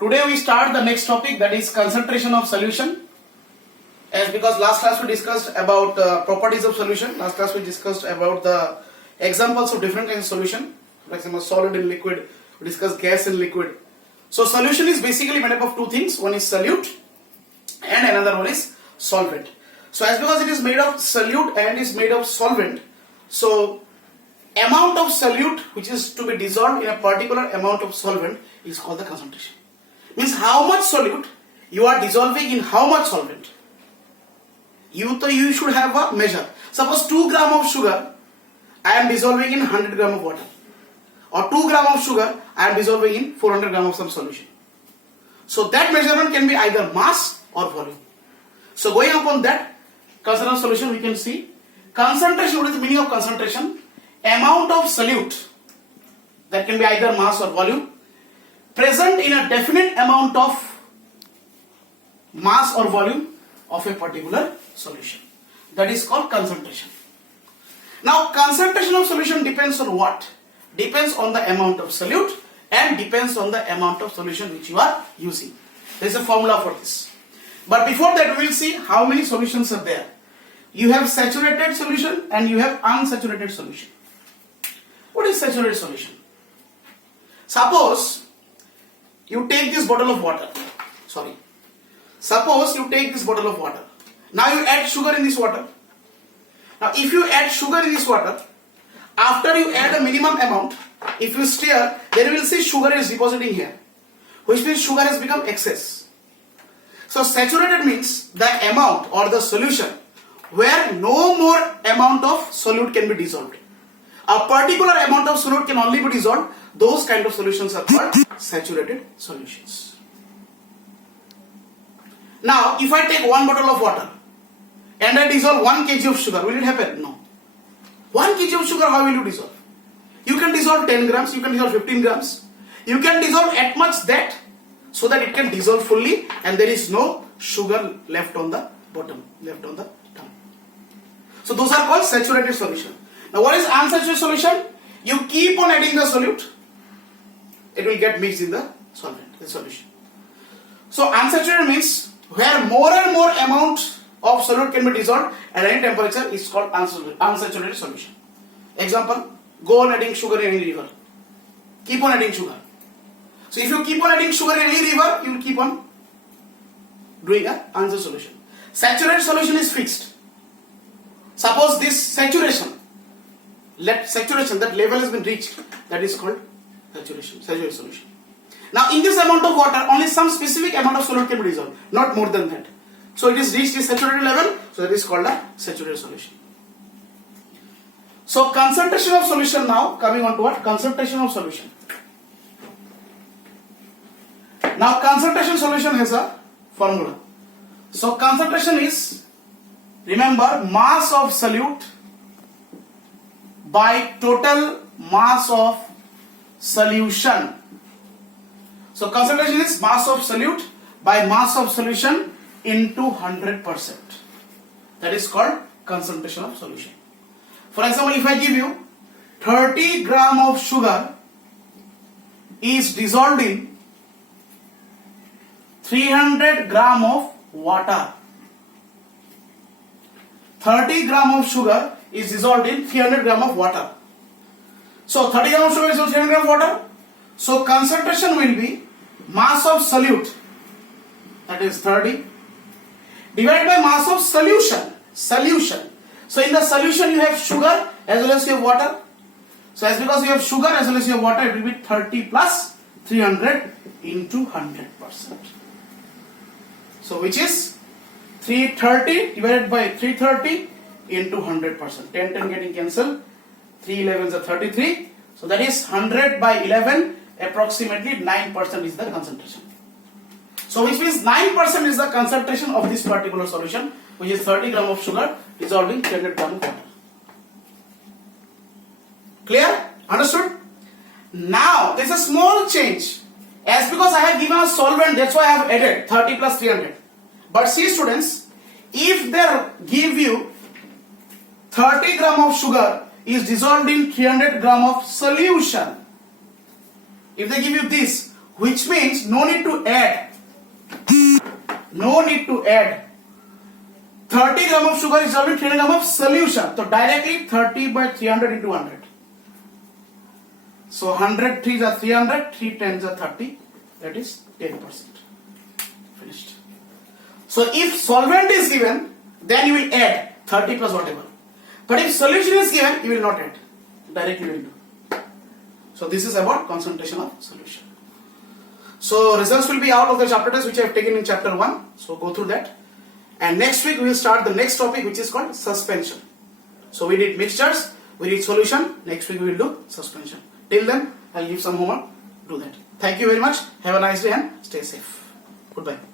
Today we start the next topic, that is concentration of solution. As because last class we discussed about properties of solution. Last class we discussed about the examples of different kinds of solution. For example, solid in liquid. We discussed gas in liquid. So solution is basically made up of two things. One is solute and another one is solvent. So as because it is made of solute and is made of solvent, so amount of solute which is to be dissolved in a particular amount of solvent is called the concentration. Means how much solute you are dissolving in how much solvent. You should have a measure. Suppose 2 gram of sugar I am dissolving in 100 gram of water, or 2 gram of sugar I am dissolving in 400 gram of some solution. So that measurement can be either mass or volume. So going upon that concentration of solution, we can see concentration. What is the meaning of concentration? Amount of solute, that can be either mass or volume, present in a definite amount of mass or volume of a particular solution. That is called concentration. Now concentration of solution depends on what? Depends on the amount of solute and depends on the amount of solution which you are using. There is a formula for this. But before that we will see how many solutions are there. You have saturated solution and you have unsaturated solution. What is saturated solution? Suppose you take this bottle of water. Suppose you take this bottle of water. Now you add sugar in this water. Now if you add sugar in this water, after you add a minimum amount, if you stir, then you will see sugar is depositing here, which means sugar has become excess. So saturated means the amount or the solution where no more amount of solute can be dissolved. A particular amount of solute can only be dissolved. Those kind of solutions are called saturated solutions. Now if I take one bottle of water and I dissolve 1 kg of sugar, will it happen? No. 1 kg of sugar, how will you dissolve? You can dissolve 10 grams, you can dissolve 15 grams. You can dissolve at much that so that it can dissolve fully and there is no sugar left on the bottom, left on the top. So those are called saturated solution. Now what is unsaturated solution? You keep on adding the solute, it will get mixed in the solvent, the solution. So unsaturated means where more and more amount of solute can be dissolved at any temperature is called unsaturated solution. Example, go on adding sugar in any river. Keep on adding sugar. So if you keep on adding sugar in any river, you will keep on doing an unsaturated solution. Saturated solution is fixed. Suppose this saturation, that level has been reached, that is called saturated solution. Now in this amount of water, only some specific amount of solute can be dissolved, not more than that. So it is reached the saturated level, so that is called a saturated solution. So concentration of solution, now coming on to what? Concentration of solution. Now concentration solution has a formula. So concentration is, remember, mass of solute by total mass of solution. So concentration is mass of solute by mass of solution into 100%. That is called concentration of solution. For example, if I give you 30 gram of sugar is dissolved in 300 gram of water. 30 gram of sugar is dissolved in 300 gram of water. So 30 gram of sugar is dissolved in 300 gram of water. So concentration will be mass of solute, that is 30, divided by mass of solution. So in the solution you have sugar as well as you have water. So as because you have sugar as well as you have water, it will be 30 plus 300 into 100%. So which is 330 divided by 330 into 100%. 10 getting cancelled. 3 11s are 33. So that is 100 by 11. Approximately 9% is the concentration. So which means 9% is the concentration of this particular solution, which is 30 gram of sugar dissolving 300 gram of water. Clear? Understood? Now there is a small change. As because I have given a solvent, that's why I have added 30 plus 300. But see students, if they give you 30 gram of sugar is dissolved in 300 gram of solution, if they give you this, which means no need to add. No need to add. 30 gram of sugar is already 300 gram of solution. So directly 30 by 300 into 100. So 100 3s are 300, 3 10s are 30. That is 10%. Finished. So if solvent is given, then you will add 30 plus whatever. But if solution is given, you will not add. Directly you will do. So this is about concentration of solution. So results will be out of the chapter test which I have taken in chapter 1. So go through that. And next week we will start the next topic which is called suspension. So we did mixtures, we did solution. Next week we will do suspension. Till then, I will give some homework. Do that. Thank you very much. Have a nice day and stay safe. Goodbye.